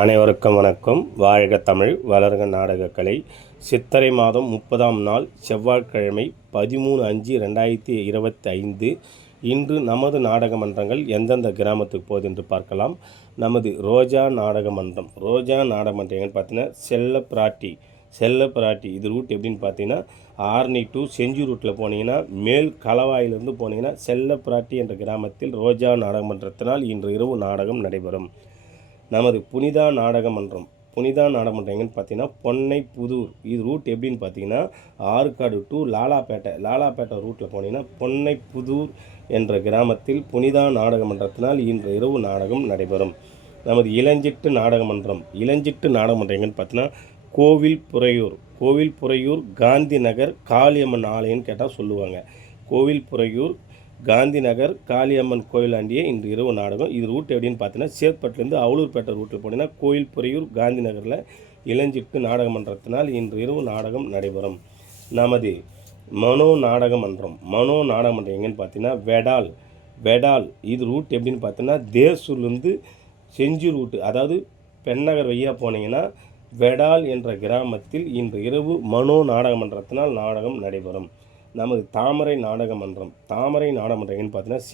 அனைவருக்கும் வணக்கம். வாழ்க தமிழ், வளர்க நாடகக்கலை. சித்திரை மாதம் 30ஆம் நாள் செவ்வாய்க்கிழமை 13/5/2025. இன்று நமது நாடக மன்றங்கள் எந்தெந்த கிராமத்துக்கு போகுது என்று பார்க்கலாம். நமது ரோஜா நாடக மன்றம் எங்கன்னு பார்த்தீங்கன்னா செல்லப்பிராட்டி இது ரூட் எப்படின்னு பார்த்தீங்கன்னா ஆர்னி டு செஞ்சு ரூட்டில் போனீங்கன்னா மேல் களவாயிலிருந்து போனீங்கன்னா செல்லப்பிராட்டி என்ற கிராமத்தில் ரோஜா நாடக மன்றத்தினால் இன்று இரவு நாடகம் நடைபெறும். நமது புனிதா நாடக மன்றம் எங்கன்னு பார்த்தீங்கன்னா பொன்னை புதூர் இது ரூட் எப்படின்னு பார்த்தீங்கன்னா ஆற்காடு டு லாலாப்பேட்டை ரூட்டில் போனீங்கன்னா பொன்னை புதூர் என்ற கிராமத்தில் புனிதா நாடக மன்றத்தினால் இன்று இரவு நாடகம் நடைபெறும். நமது இளஞ்சிட்டு நாடக மன்றம் எங்கன்னு பார்த்தீங்கன்னா கோவில் புறையூர் காந்தி நகர் காளியம்மன் ஆலயம்னு கேட்டால் சொல்லுவாங்க. கோவில் புறையூர் காந்தி நகர் காளியம்மன் கோயிலாண்டியே இன்று இரவு நாடகம். இது ரூட் எப்படின்னு பார்த்தீங்கன்னா சேத்பட்டிலேருந்து அவலூர்பேட்டை ரூட்டில் போனீங்கன்னா கோயில் புறையூர் காந்தி நகரில் இளஞ்சிட்டு நாடக மன்றத்தினால் இன்று இரவு நாடகம் நடைபெறும். நமது மனோ நாடக மன்றம் எங்கன்னு பார்த்தீங்கன்னா வெடால் இது ரூட் எப்படின்னு பார்த்தீங்கன்னா தேசூர்லேருந்து செஞ்சு ரூட்டு, அதாவது பெண்ணகர் வழியாக போனீங்கன்னா வெடால் என்ற கிராமத்தில் இன்று இரவு மனோ நாடக மன்றத்தினால் நாடகம் நடைபெறும். நமது தாமரை நாடக மன்றம் எங்கன்னு பார்த்தீங்கன்னா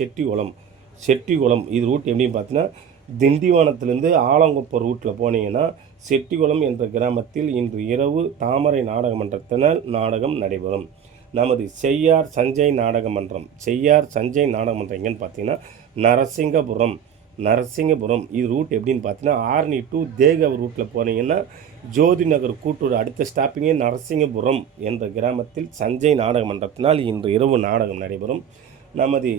செட்டிகுளம் இது ரூட் எப்படின்னு பார்த்தீங்கன்னா திண்டிவனத்திலேருந்து ஆலங்குப்பம் ரூட்டில் போனீங்கன்னா செட்டிகுளம் என்ற கிராமத்தில் இன்று இரவு தாமரை நாடக மன்றத்தினால் நாடகம் நடைபெறும். நமது செய்யார் சஞ்சய் நாடக மன்றம் எங்கன்னு பார்த்தீங்கன்னா நரசிங்கபுரம் இது ரூட் எப்படின்னு பார்த்தீங்கன்னா ஆர்னி டு தேகவ் ரூட்டில் போனீங்கன்னா ஜோதி நகர் கூட்டூர் அடுத்த ஸ்டாப்பிங்கே நரசிங்கபுரம் என்ற கிராமத்தில் சஞ்சய் நாடக மன்றத்தினால் இன்று இரவு நாடகம் நடைபெறும். நமது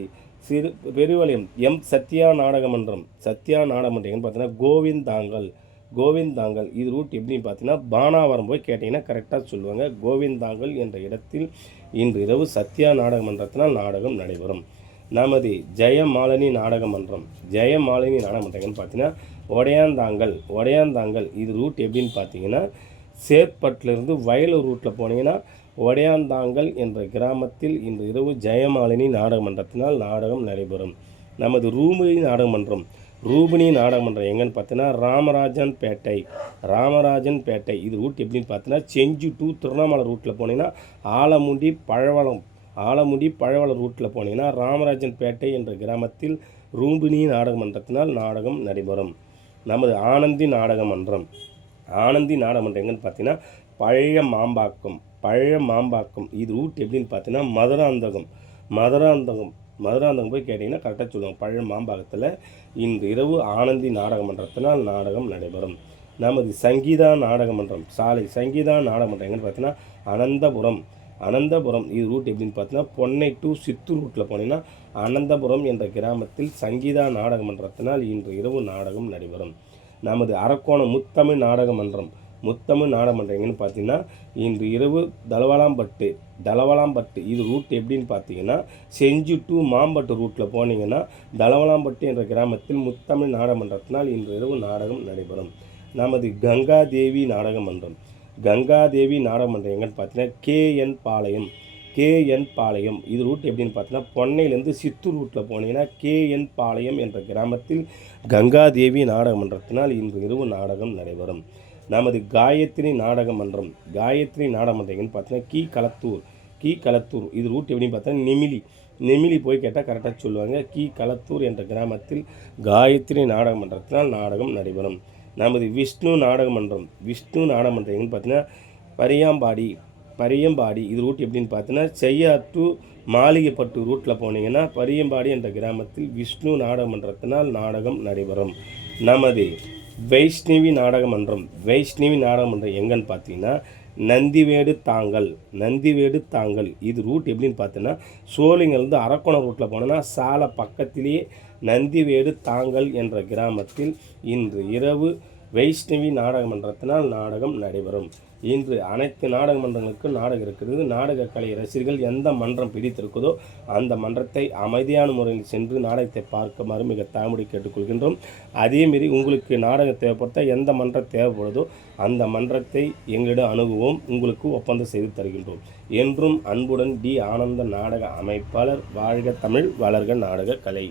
பெருவலயம் சத்யா நாடக மன்றம் எங்கன்னு பார்த்தீங்கன்னா கோவிந்தாங்கல் இது ரூட் எப்படின்னு பார்த்தீங்கன்னா பானாவரம் போய் கேட்டிங்கன்னா கரெக்டாக சொல்லுவாங்க. கோவிந்தாங்கல் என்ற இடத்தில் இன்று இரவு சத்யா நாடக மன்றத்தினால் நாடகம் நடைபெறும். நமது ஜெயமாலினி நாடக மன்றம் எங்கன்னு பார்த்தீங்கன்னா ஒடையாந்தாங்கல் இது ரூட் எப்படின்னு பார்த்தீங்கன்னா சேத்பட்டிலிருந்து வயலூர் ரூட்டில் போனீங்கன்னா ஒடையாந்தாங்கல் என்ற கிராமத்தில் இன்று இரவு ஜெயமாலினி நாடக மன்றத்தினால் நாடகம் நடைபெறும். நமது ரூபினி நாடக மன்றம் எங்கன்னு பார்த்தீங்கன்னா ராமராஜன்பேட்டை இது ரூட் எப்படின்னு பார்த்தீங்கன்னா செஞ்சு டு திருவண்ணாமலை ரூட்டில் போனீங்கன்னா ஆலமுடி பழவளம் ரூட்டில் போனீங்கன்னா ராமராஜன்பேட்டை என்ற கிராமத்தில் ரூபினி நாடக மன்றத்தினால் நாடகம் நடைபெறும். நமது ஆனந்தி நாடக மன்றம் எங்கன்னு பார்த்தீங்கன்னா பழைய மாம்பாக்கம் இது ரூட் எப்படின்னு பார்த்தீங்கன்னா மதுராந்தகம் போய் கேட்டிங்கன்னா கரெக்டாக சொல்லுவாங்க. பழைய மாம்பாக்கத்தில் இன்று இரவு ஆனந்தி நாடக மன்றத்தினால் நாடகம் நடைபெறும். நமது சங்கீதா நாடக மன்றம் எங்கன்னு பார்த்தீங்கன்னா அனந்தபுரம் இது ரூட் எப்படின்னு பார்த்தீங்கன்னா பொன்னை டு சித்தூர் ரூட்டில் போனீங்கன்னா அனந்தபுரம் என்ற கிராமத்தில் சங்கீதா நாடக மன்றத்தினால் இன்று இரவு நாடகம் நடைபெறும். நமது அரக்கோணம் முத்தமிழ் நாடக மன்றம் எங்கன்னு பார்த்தீங்கன்னா இன்று இரவு தலவலாம்பட்டு இது ரூட் எப்படின்னு பார்த்தீங்கன்னா செஞ்சு டு மாம்பட்டு ரூட்டில் போனீங்கன்னா தலவலாம்பட்டு என்ற கிராமத்தில் முத்தமிழ் நாடக மன்றத்தினால் இன்று இரவு நாடகம் நடைபெறும். நமது கங்காதேவி நாடக மன்றம் எங்கன்னு பார்த்தீங்கன்னா கேஎன் பாளையம் இது ரூட் எப்படின்னு பார்த்தீங்கன்னா பொன்னையிலேருந்து சித்தூர் ரூட்டில் போனீங்கன்னா கேஎன் பாளையம் என்ற கிராமத்தில் கங்காதேவி நாடக மன்றத்தினால் இன்று இரவு நாடகம் நடைபெறும். நமது காயத்ரி நாடக மன்றம் எங்கன்னு பார்த்தீங்கன்னா கீ இது ரூட் எப்படின்னு பார்த்தீங்கன்னா நெமிலி போய் கேட்டால் கரெக்டாக சொல்லுவாங்க. கீ என்ற கிராமத்தில் காயத்ரி நாடக மன்றத்தினால் நாடகம் நடைபெறும். நமது விஷ்ணு நாடக மன்றம் எங்கன்னு பார்த்தீங்கன்னா பரியம்பாடி இது ரூட் எப்படின்னு பார்த்தீங்கன்னா செய்யார் டு மாளிகைப்பட்டு ரூட்டில் போனீங்கன்னா பரியம்பாடி என்ற கிராமத்தில் விஷ்ணு நாடக மன்றத்தினால் நாடகம் நடைபெறும். நமது வைஷ்ணவி நாடக மன்றம் எங்கன்னு பார்த்தீங்கன்னா நந்திவேடு தாங்கல் இது ரூட் எப்படின்னு பார்த்தீங்கன்னா சோழிங்கலேருந்து அரக்கோணம் ரூட்டில் போனோன்னா சாலை பக்கத்திலேயே நந்திவேடு தாங்கல் என்ற கிராமத்தில் இன்று இரவு வைஷ்ணவி நாடக மன்றத்தினால் நாடகம் நடைபெறும். இன்று அனைத்து நாடக மன்றங்களுக்கும் நாடகம் இருக்கிறது. நாடக கலை ரசிகர்கள் எந்த மன்றம் பிடித்திருக்குதோ அந்த மன்றத்தை அமைதியான முறையில் சென்று நாடகத்தை பார்க்குமாறு மிக தாழ்மையை கேட்டுக்கொள்கின்றோம். அதேமாரி உங்களுக்கு நாடகம் தேவைப்பட்ட எந்த மன்றம் தேவைப்படுதோ அந்த மன்றத்தை எங்களிடம் அணுகுவோம், உங்களுக்கு ஒப்பந்தம் செய்து தருகின்றோம். என்றும் அன்புடன் டி. ஆனந்த நாடக அமைப்பாளர். வாழ்க தமிழ், வளர்க நாடக கலை.